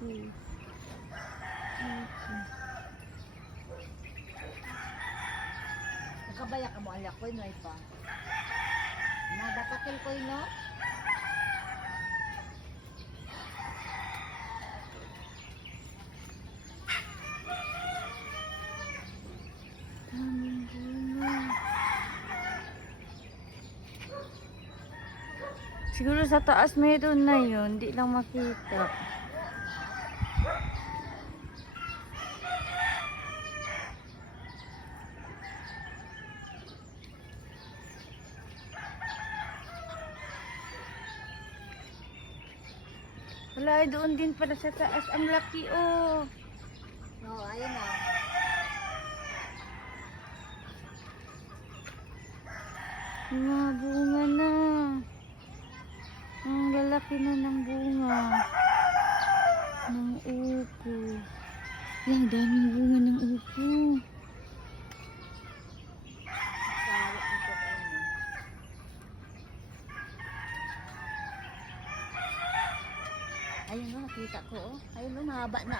upo. Upo. Nakabaya ka mo alak ko no pa. Nadakatil ko no. Daming bunga. Siguro sa taas meron na yun, hindi lang makita. Wala, doon din pala sa taas. Ang laki, oh. No, ayun na. Mga bunga na. Ang lalaki na ng bunga. Ng upo. Ang daming bunga ng upo. Sawak ang ko ano. Ayun no, nakita ko oh. Ayun no, mahaba na.